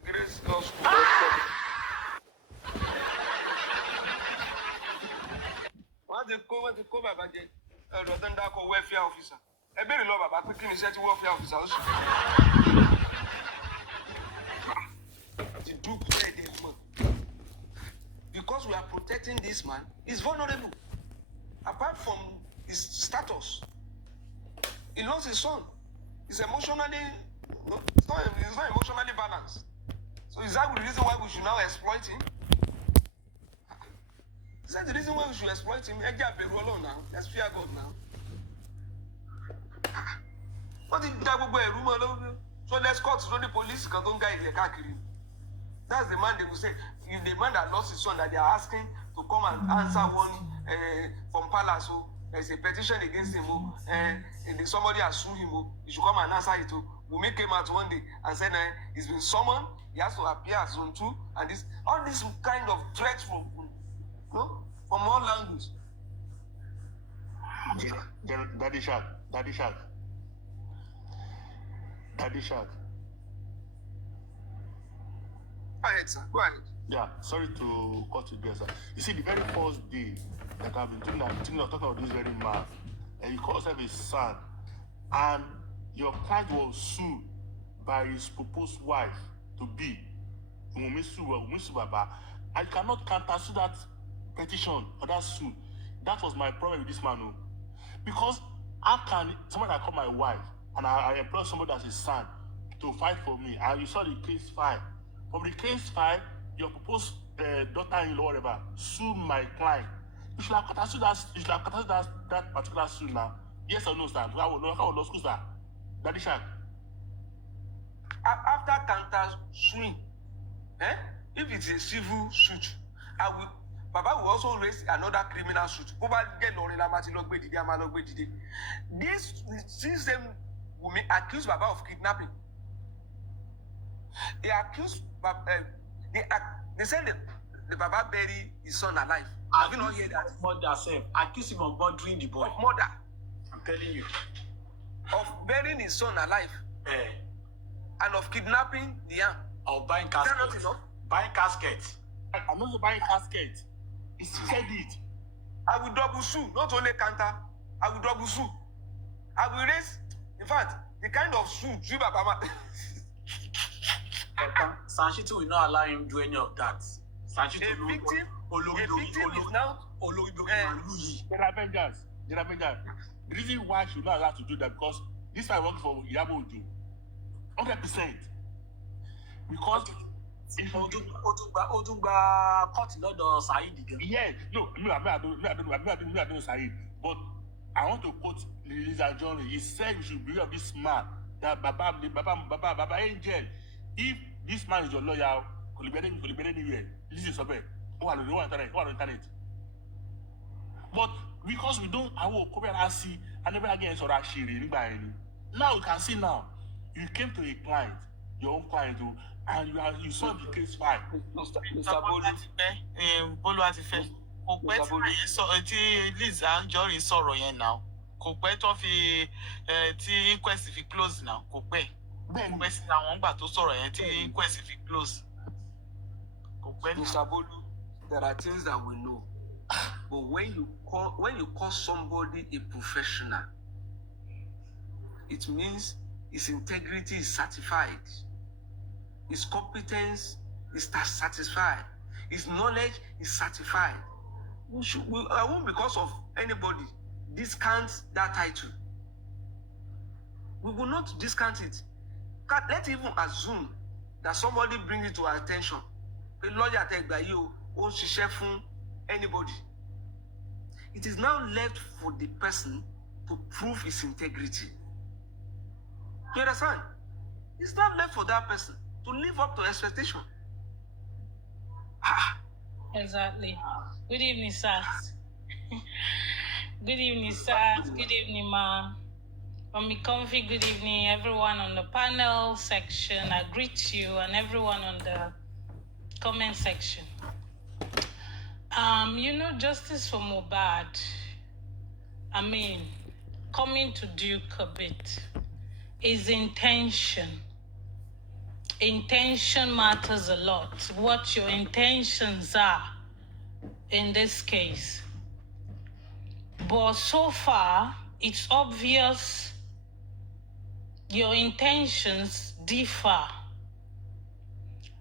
Grace Law School. Wọ́n ti kó bàbá jẹ ọ̀dọ̀ tó ń dákọ̀ welfare officer. Ẹ béèrè lọ bàbá pé kí ni iṣẹ́ tí welfare officer ó sì. The duke said this man. Because we are protecting this man, he's vulnerable. Apart from his status, he lost his son. He's emotionally, it's not emotionally balanced. So is that the reason why we should now exploit him? Is that the reason why we should exploit him? Let's fear God now. What did that go? So let's call the police don't guide the car. That's the man they will say. If the man that lost his son that they are asking to come and answer one from Palace, so there's a petition against him, and somebody has sued him, he should come and answer it. We make him out one day and said he's been summoned, he has to appear as zone 2, and all this kind of threats from all angles. Daddy Shark. Go ahead, sir. Go ahead. Yeah, sorry to cut you there, sir. You see, the very first day that I've been doing that, talking about this very man, and you call yourself a son, and your client was sued by his proposed wife to be Umisu Baba, I cannot counter that petition or that suit. That was my problem with this man, because how can somebody that call my wife and I employ somebody as a son to fight for me, and you saw the case file. From the case file, your proposed daughter-in-law, whatever, sue my client. You should have contested that particular suit now. Yes or no, sir? How will school, sir? Daddy Shark. After counter suing, if it's a civil suit, Baba will also raise another criminal suit. This system will accuse Baba of kidnapping. They accuse they said the Baba buried his son alive. Have you not heard that? Mother self accuse him of murdering the boy. Murder. I'm telling you. Of burying his son alive. And of kidnapping the young. Of buying casket. Is that not enough? Buying casket. I'm not buying casket. He said it. I will double sue, not only counter. I will double sue. I will raise, in fact, the kind of suit you Baba. SAN Shittu will not allow him to do any of that. SAN Shittu a victim is now They're Avengers. The reason why she should not allow to do that because this guy working for Iyabo Ojo. 100%. Because if Odungba caught Lord Said again. Yes, no, I don't Said. But I want to quote Lisa John. He said you should be of this man that Baba Angel. If this man is your lawyer, could be anywhere. This is somewhere. Who are on internet? But because we don't, I will come and see. I never again saw that shiri. Now you can see now. You came to a client, your own client, and you saw the case file. Mr. Bolu àti fẹ́. Kò pẹ́ tí Liz Anjorin sọ̀rọ̀ yẹn now. Kò pẹ́ tó fi tí inquest fi close now. Kò pẹ́. Kò pẹ́ sí àwọn gbà tó sọ̀rọ̀ yẹn tí inquest fi close. Kò pẹ́. Mr. Bolu, there are things that we know. But when you call somebody a professional, it means his integrity is certified. His competence is satisfied. His knowledge is certified. I won't, because of anybody, discount that title. We will not discount it. Let's even assume that somebody brings it to our attention. A lawyer take by you, or chef anybody. It is now left for the person to prove his integrity. You understand? It's not left for that person to live up to expectation. Exactly. Good evening, sir. Good evening, sir. Good evening, ma. Mami Comfy, good evening, everyone on the panel section. I greet you and everyone on the comment section. Justice for Mohbad. Coming to Duke a bit. is intention. Intention matters a lot. What your intentions are in this case. But so far, it's obvious your intentions differ.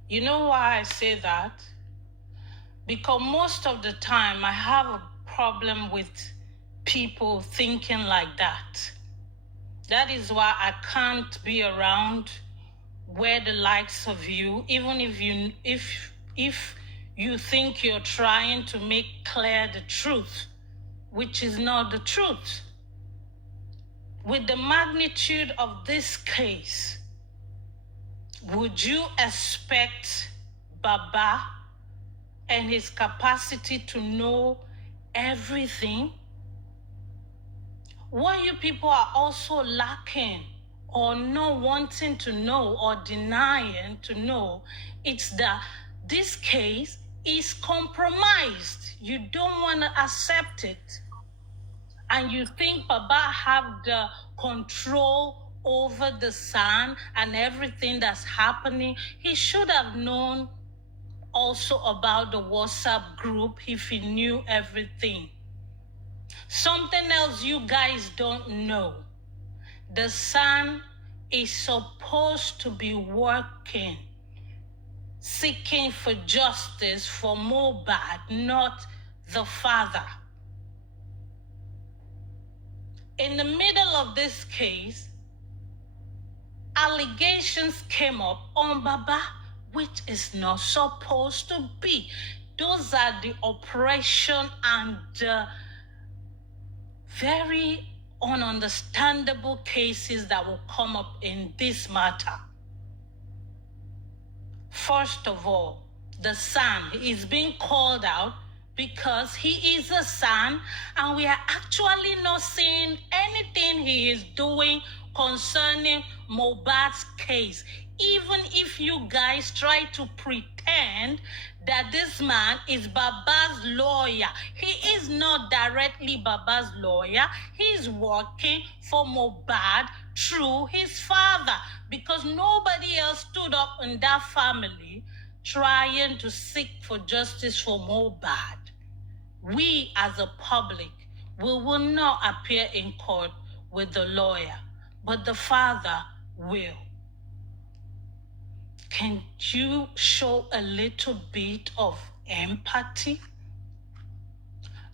You know why I say that? Because most of the time I have a problem with people thinking like that. That is why I can't be around where the likes of you, even if you think you're trying to make clear the truth, which is not the truth. With the magnitude of this case, would you expect Baba and his capacity to know everything? What you people are also lacking or not wanting to know or denying to know, it's that this case is compromised. You don't want to accept it. And you think Baba have the control over the SAN and everything that's happening. He should have known also about the WhatsApp group if he knew everything. Something else you guys don't know. The SAN is supposed to be working, seeking for justice for Mohbad, not the father. In the middle of this case, allegations came up on Baba, which is not supposed to be. Those are the oppression and very ununderstandable cases that will come up in this matter. First of all, the SAN is being called out because he is a SAN, and we are actually not seeing anything he is doing concerning Mohbad's case. Even if you guys try to pretend that this man is Baba's lawyer, he is not directly Baba's lawyer. He's working for Mohbad through his father, because nobody else stood up in that family trying to seek for justice for Mohbad. We as a public, we will not appear in court with the lawyer, but the father will. Can you show a little bit of empathy?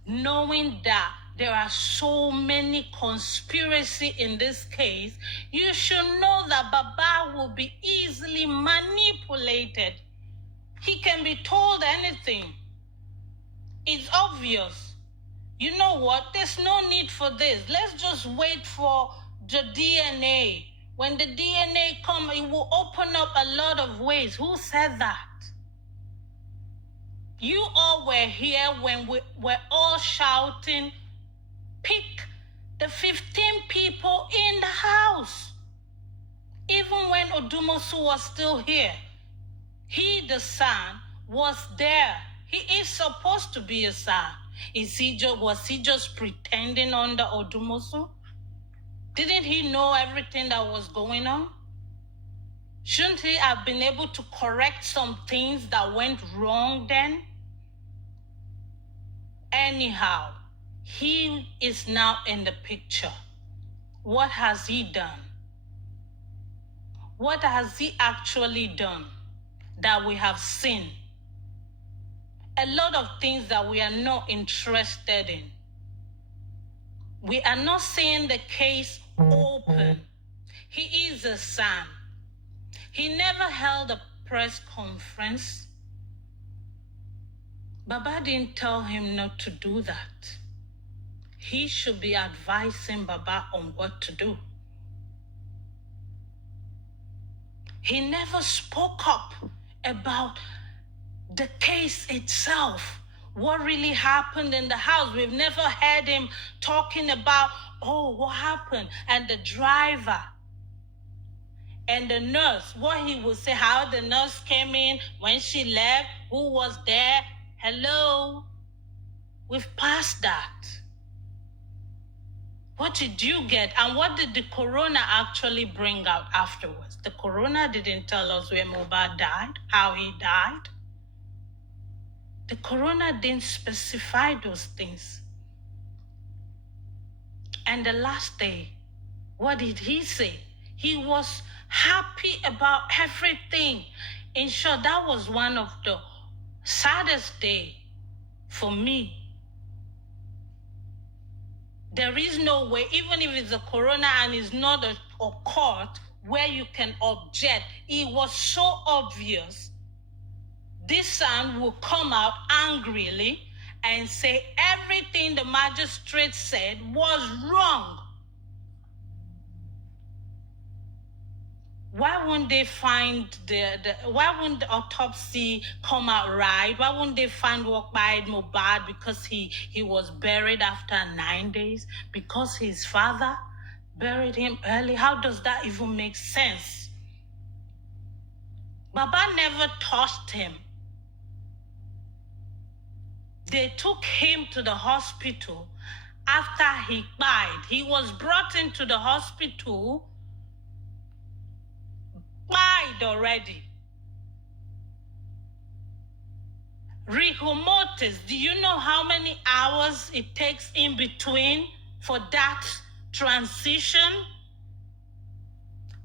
Knowing that there are so many conspiracies in this case, you should know that Baba will be easily manipulated. He can be told anything. It's obvious. You know what? There's no need for this. Let's just wait for the DNA. When the DNA comes, it will open up a lot of ways. Who said that? You all were here when we were all shouting, pick the 15 people in the house. Even when Odumosu was still here, he, the SAN, was there. He is supposed to be a SAN. Was he just pretending under Odumosu? Didn't he know everything that was going on? Shouldn't he have been able to correct some things that went wrong then? Anyhow, he is now in the picture. What has he done? What has he actually done that we have seen? A lot of things that we are not interested in. We are not seeing the case open. He is a SAN. He never held a press conference. Baba didn't tell him not to do that. He should be advising Baba on what to do. He never spoke up about the case itself. What really happened in the house? We've never heard him talking about, oh, what happened? And the driver and the nurse, what he would say, how the nurse came in, when she left, who was there. Hello? We've passed that. What did you get? And what did the corona actually bring out afterwards? The corona didn't tell us where Mohbad died, how he died. The corona didn't specify those things. And the last day, what did he say? He was happy about everything. In short, that was one of the saddest days for me. There is no way, even if it's a corona and it's not a court where you can object, it was so obvious. This son will come out angrily and say everything the magistrate said was wrong. Why wouldn't they find why wouldn't the autopsy come out right? Why wouldn't they find work by Mohbad because he was buried after 9 days? Because his father buried him early? How does that even make sense? Baba never touched him. They took him to the hospital after he died. He was brought into the hospital died already. Rigor mortis, do you know how many hours it takes in between for that transition?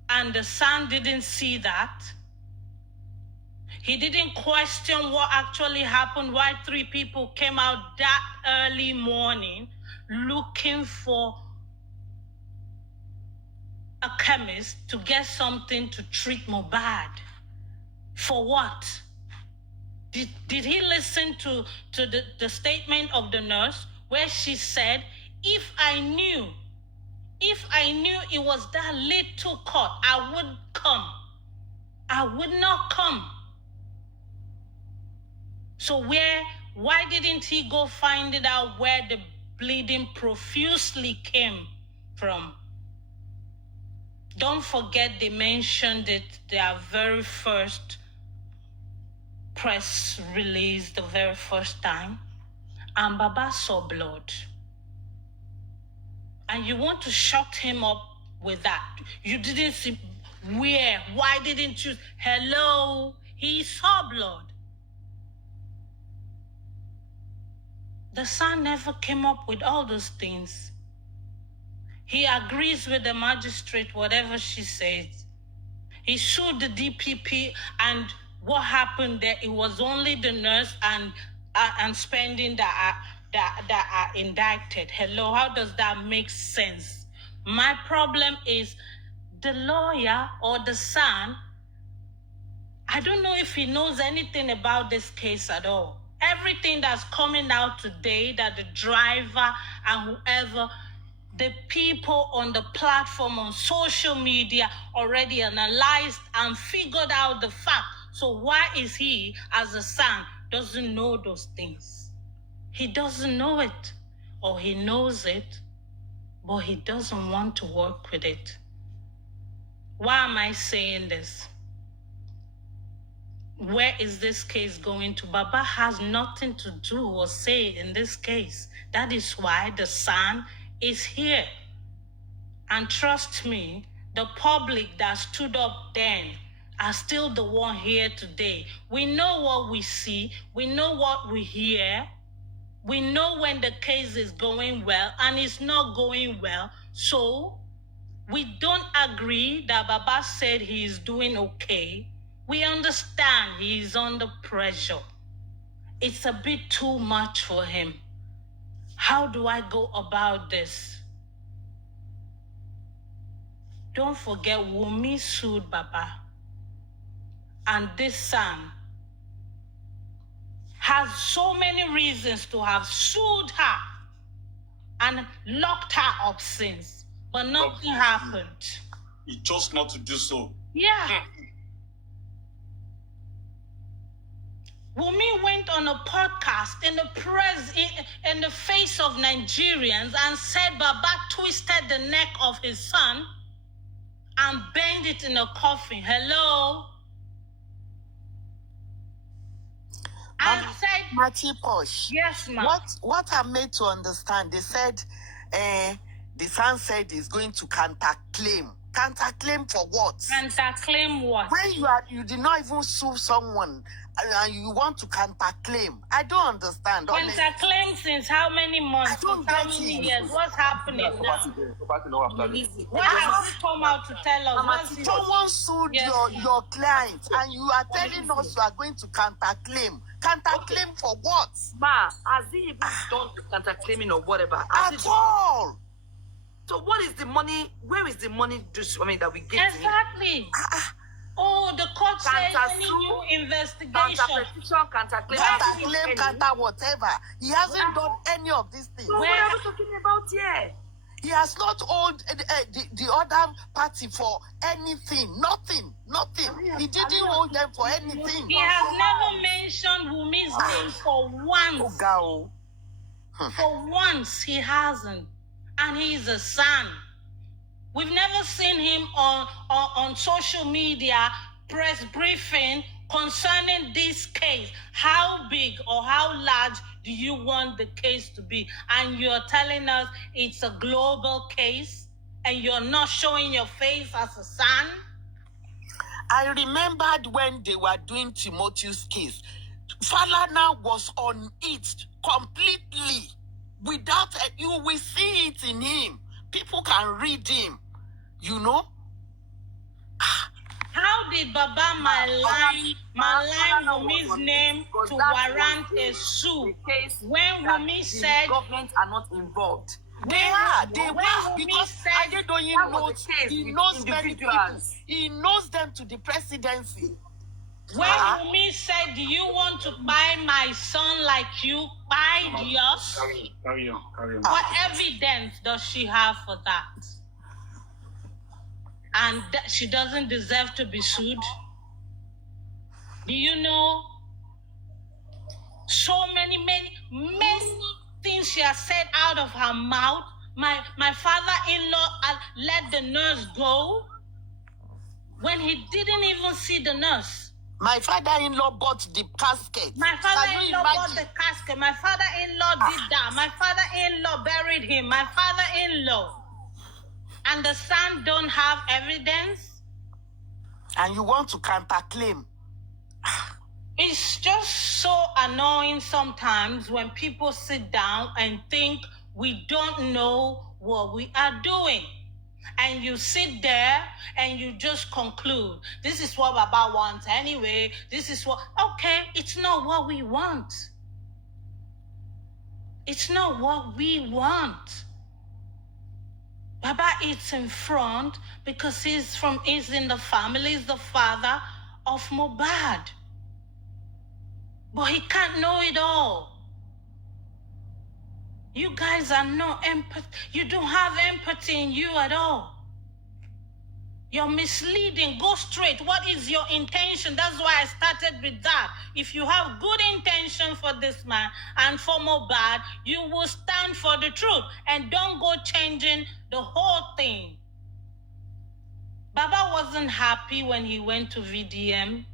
And the son didn't see that. He didn't question what actually happened, why 3 people came out that early morning looking for a chemist to get something to treat Mohbad. For what? Did he listen to the statement of the nurse where she said, if I knew it was that little cut, I would come. I would not come. So why didn't he go find it out where the bleeding profusely came from? Don't forget they mentioned it, their very first press release, the very first time. And Baba saw blood. And you want to shut him up with that. You didn't see where. Why didn't you? Hello, he saw blood. The son never came up with all those things. He agrees with the magistrate, whatever she says. He sued the DPP, and what happened there? It was only the nurse and spending that are indicted. Hello, how does that make sense? My problem is the lawyer or the son. I don't know if he knows anything about this case at all. Everything that's coming out today, that the driver and whoever, the people on the platform on social media already analyzed and figured out the fact. So why is he, as a son, doesn't know those things? He doesn't know it, or he knows it, but he doesn't want to work with it. Why am I saying this? Where is this case going to? Baba has nothing to do or say in this case. That is why the son is here. And trust me, the public that stood up then are still the one here today. We know what we see. We know what we hear. We know when the case is going well and it's not going well. So we don't agree that Baba said he is doing okay. We understand he is under pressure. It's a bit too much for him. How do I go about this? Don't forget, Wumi sued Baba. And this son has so many reasons to have sued her and locked her up since. But nothing happened. He chose not to do so. Yeah. Wumi went on a podcast in the press, in the face of Nigerians, and said Baba twisted the neck of his son and banged it in a coffin. Hello? And said, Mati Posh. yes, ma'am. What I'm made to understand, they said the SAN said is going to counterclaim. Counterclaim for what? Counterclaim what? When you did not even sue someone and you want to counterclaim. I don't understand. Counterclaim since how many months? I don't since how get many it. years? What's happening now? What has he come out to tell us? Someone sued your client and you are telling us you are going to counterclaim. Counterclaim for what? Ma, has he even done the counterclaiming or whatever? At all. So what is the money? Where is the money that we get? Exactly. Oh, the court says any new investigation. Counterclaim, counter whatever. He hasn't done any of these things. So what are we talking about here? He has not owed the other party for anything. Nothing. He didn't owe them for anything. He has never mentioned Wumi's name for once. For once, he hasn't. And he's a son. We've never seen him on social media press briefing concerning this case. How big or how large do you want the case to be? And you're telling us it's a global case and you're not showing your face as a son? I remembered when they were doing Timothy's case. Falana was on it completely. Without you will see it in him. People can read him. You know? How did Baba malign Wumi's name to warrant a sue when Wumi said government are not involved? They were because Adedoyin knows he knows many people. He knows them to the presidency. When Wumi said, "Do you want to buy my son like you buy yours?" Carry on. What evidence does she have for that? And that she doesn't deserve to be sued? Do you know? So many things she has said out of her mouth. My father-in-law let the nurse go when he didn't even see the nurse. My father-in-law bought the casket. My father-in-law bought the casket. My father-in-law did that. My father-in-law buried him. My father-in-law. And the son don't have evidence? And you want to counterclaim? It's just so annoying sometimes when people sit down and think we don't know what we are doing. And you sit there and you just conclude, this is what Baba wants anyway. This is what, okay, it's not what we want. It's not what we want. Baba is in front because he's in the family, he's the father of Mohbad. But he can't know it all. You guys are not empathy. You don't have empathy in you at all. You're misleading. Go straight. What is your intention? That's why I started with that. If you have good intention for this man and for Mohbad, you will stand for the truth and don't go changing the whole thing. Baba wasn't happy when he went to VDM.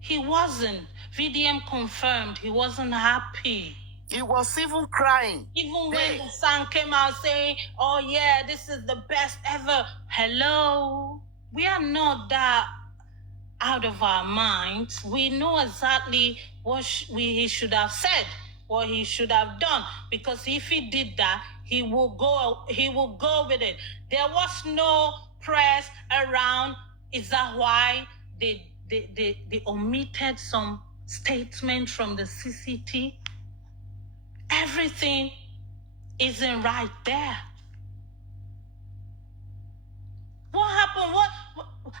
He wasn't. VDM confirmed he wasn't happy. He was even crying. Even when the son came out saying, oh yeah, this is the best ever. Hello? We are not that out of our minds. We know exactly what he should have said, what he should have done. Because if he did that, he will go with it. There was no press around. Is that why they omitted some statement from the CCT? Everything isn't right there. What happened?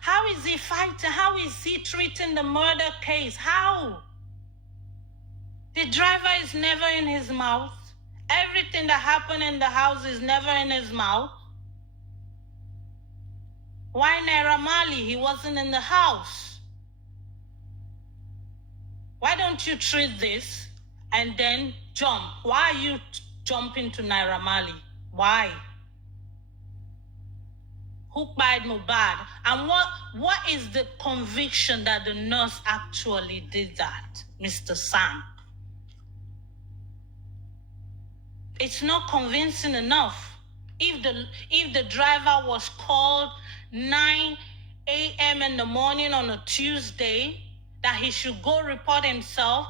How is he fighting? How is he treating the murder case? How? The driver is never in his mouth. Everything that happened in the house is never in his mouth. Why Naira Marley? He wasn't in the house. Why don't you treat this and then jump? Why are you jumping to Naira Marley? Why? Who died Mohbad? And what is the conviction that the nurse actually did that, Mr. SAN? It's not convincing enough. if the driver was called 9 a.m. in the morning on a Tuesday, that he should go report himself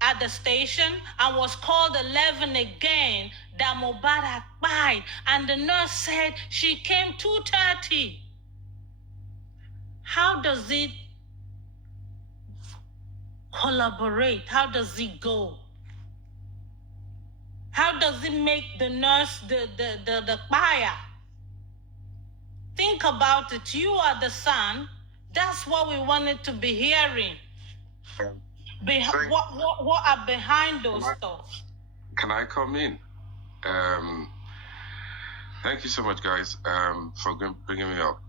at the station, and was called 11 again, that Mohbad had died, and the nurse said she came 2:30. How does it collaborate? How does it go? How does it make the nurse the buyer? Think about it. You are the son. That's what we wanted to be hearing. What are behind those stuff? Can I come in? Thank you so much, guys, for bringing me up.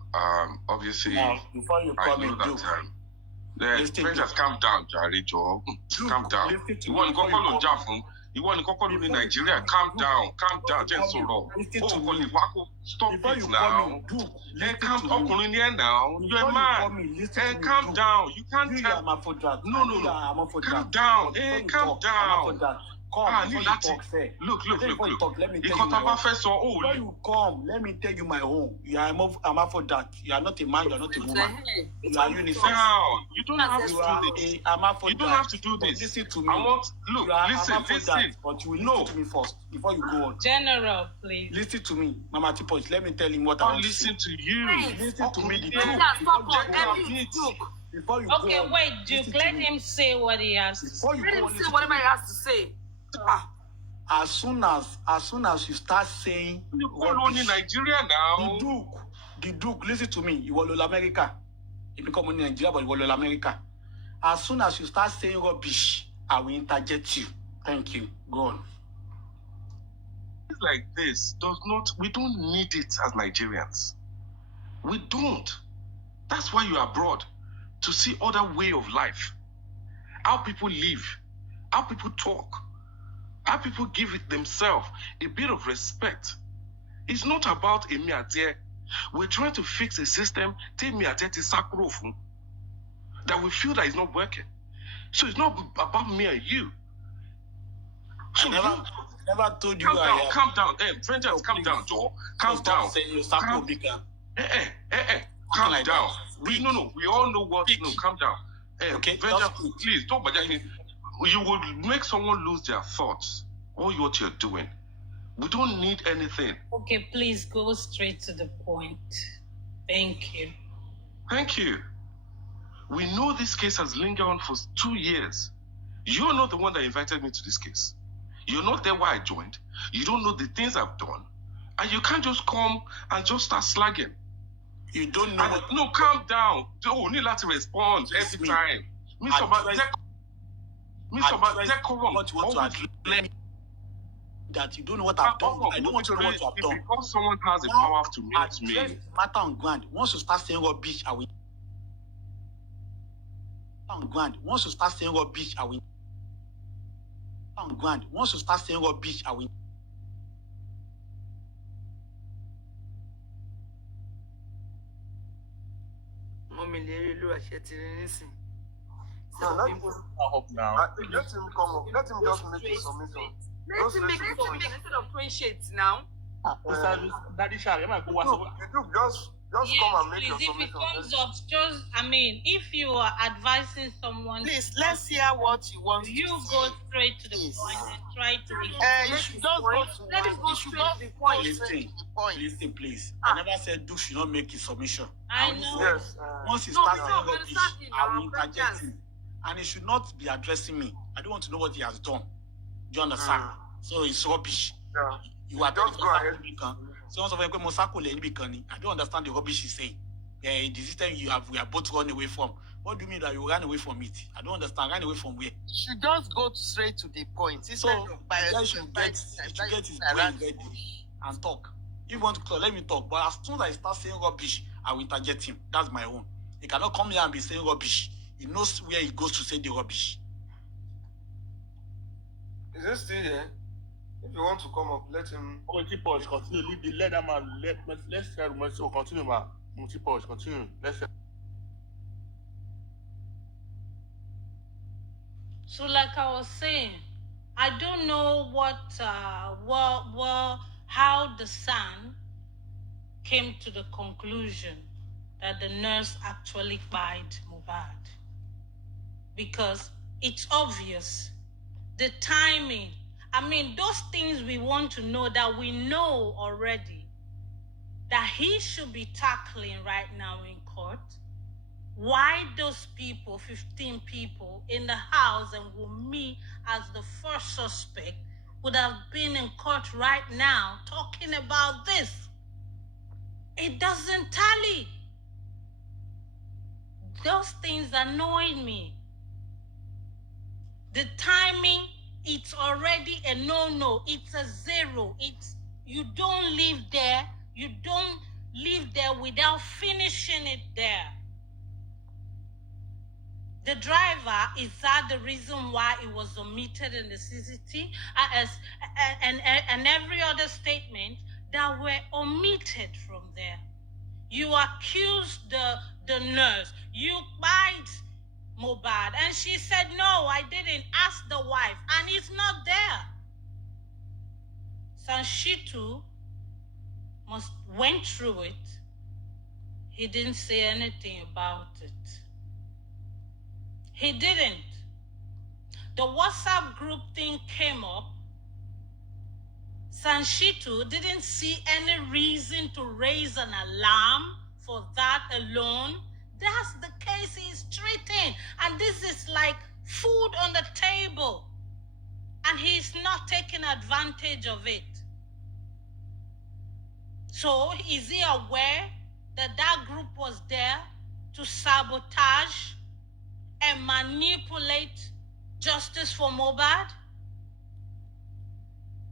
Obviously, now, before you come in, the pressures calm down, Jari Joe. Calm down. You want to go follow Jaffun? You want to go follow in Nigeria? Calm down, just so long. Stop it now. Calm down now. You're a man. Calm down. You can't tell. No. Calm down. Calm down. Look. Let me tell you before you come, let me tell you my own. I'm up for that. You are not a man, you are not a woman. You are unisex. You don't have to do this. You don't have to do this. Listen to me. Listen. But you will listen to me first before you go on. General, please. Listen to me, Mama T-Punch. Let me tell him what I want to say. Listen to you. Listen to me, the truth. Before you Okay, go on, wait, Duke. Let him say what he has to say. Before you Let go him on, say whatever he has to say. as soon as you start saying only Nigeria now. The Duke, listen to me. You will America. You become in Nigeria, but you will America. As soon as you start saying rubbish, I will interject you. Thank you. Go on. Things like this we don't need it as Nigerians. We don't. That's why you are abroad, to see other way of life. How people live, how people talk, how people give it themselves a bit of respect. It's not about a miate. We're trying to fix a system that we feel that is not working. So it's not about me and you. So I never told you calm down. Rangers, calm down, Joe. Calm down. Calm down. We all know what. No, calm down. Okay, Rangers, please don't bother me. You would make someone lose their thoughts. All what you're doing. We don't need anything. Okay, please go straight to the point. Thank you. Thank you. We know this case has lingered on for 2 years. You're not the one that invited me to this case. You're not there where I joined. You don't know the things I've done. And you can't just come and just start slagging. You don't know. No, calm down. You need to respond every time. That you don't know what I've done. I don't want to know what you have done. Because someone has the power to mute me. Matter on ground. Once you start saying rubbish, I will. On ground. Once you start saying rubbish, I will. On ground. Once you start saying rubbish, I will. Mommy, listen. No, let him come up. Let him just make his submission. Let him make it instead of throwing shades now. Daddy Shark, you just come and make your If it submission. comes up, if you are advising someone, Please, let's hear what you want. You go straight to the point and try to. You should just go to Let him go straight to the point. Listen, please. I never said Duke should not make his submission. I know. Yes. Once he starts saying rubbish, I will interject him. And he should not be addressing me. I don't want to know what he has done. Do you understand? So it's rubbish. Yeah. You are Just go ahead. So I don't understand the rubbish he's saying. The system we are both run away from. What do you mean that you ran away from it? I don't understand. Ran away from where? You should just go straight to the point. So you should get his brain ready and talk. If you want to talk, let me talk. But as soon as I start saying rubbish, I will interject him. That's my own. He cannot come here and be saying rubbish. He knows where he goes to say the rubbish. Is he still here? If you want to come up, let him. Continue. Let that man. Let's hear the continue, man. Continue. Let's hear. So, like I was saying, I don't know what how the SAN came to the conclusion that the nurse actually killed Mohbad. Because it's obvious. The timing. I mean, those things we want to know that we know already that he should be tackling right now in court. Why those people, 15 people in the house and Wunmi as the first suspect would have been in court right now talking about this? It doesn't tally. Those things annoy me. The timing, it's already a no-no. It's a zero. You don't live there. You don't live there without finishing it there. The driver, is that the reason why it was omitted in the CCT? And every other statement that were omitted from there. You accused the nurse. You bite Mohbad. And she said, no, I didn't. Ask the wife. And it's not there. SAN Shittu went through it. He didn't say anything about it. He didn't. The WhatsApp group thing came up. SAN Shittu didn't see any reason to raise an alarm for that alone. That's the case he's treating. And this is like food on the table. And he's not taking advantage of it. So is he aware that that group was there to sabotage and manipulate justice for Mohbad?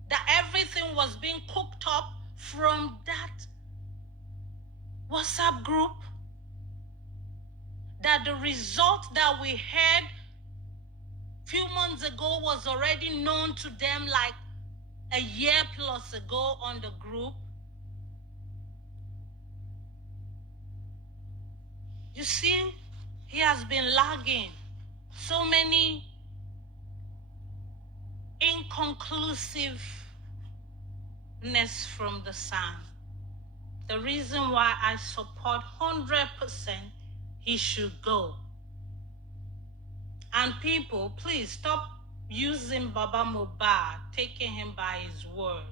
That everything was being cooked up from that WhatsApp group? That the result that we heard a few months ago was already known to them like a year plus ago on the group? You see, he has been lagging. So many inconclusiveness from the SAN. The reason why I support 100% he should go. And people, please stop using Baba Mohbad, taking him by his word.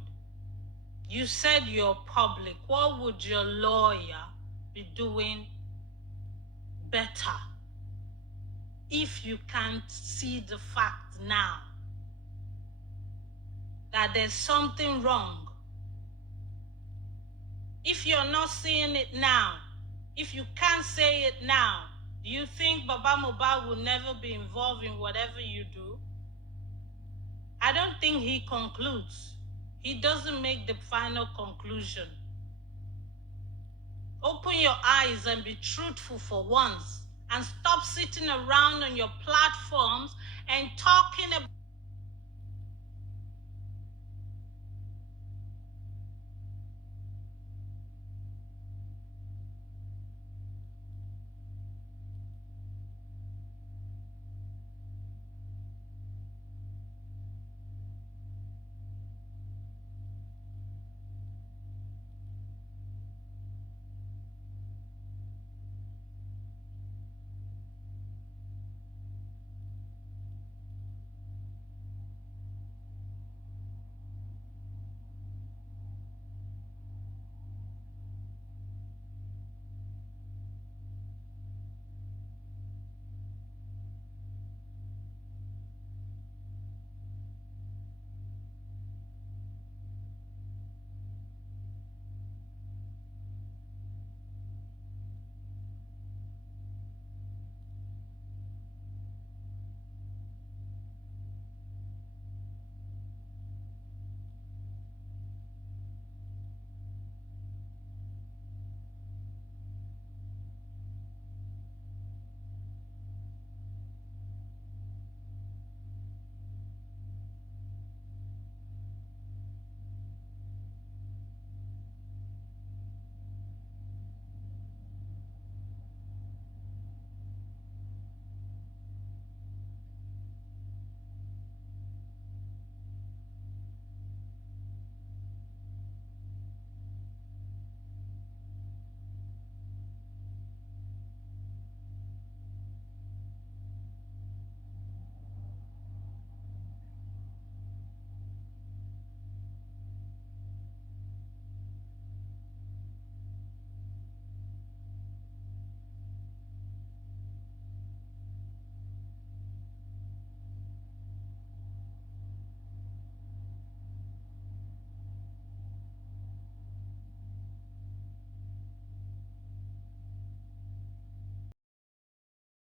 You said you're public. What would your lawyer be doing better if you can't see the fact now that there's something wrong? If you're not seeing it now, if you can't say it now, do you think Baba Mohbad will never be involved in whatever you do? I don't think he concludes. He doesn't make the final conclusion. Open your eyes and be truthful for once, and stop sitting around on your platforms and talking about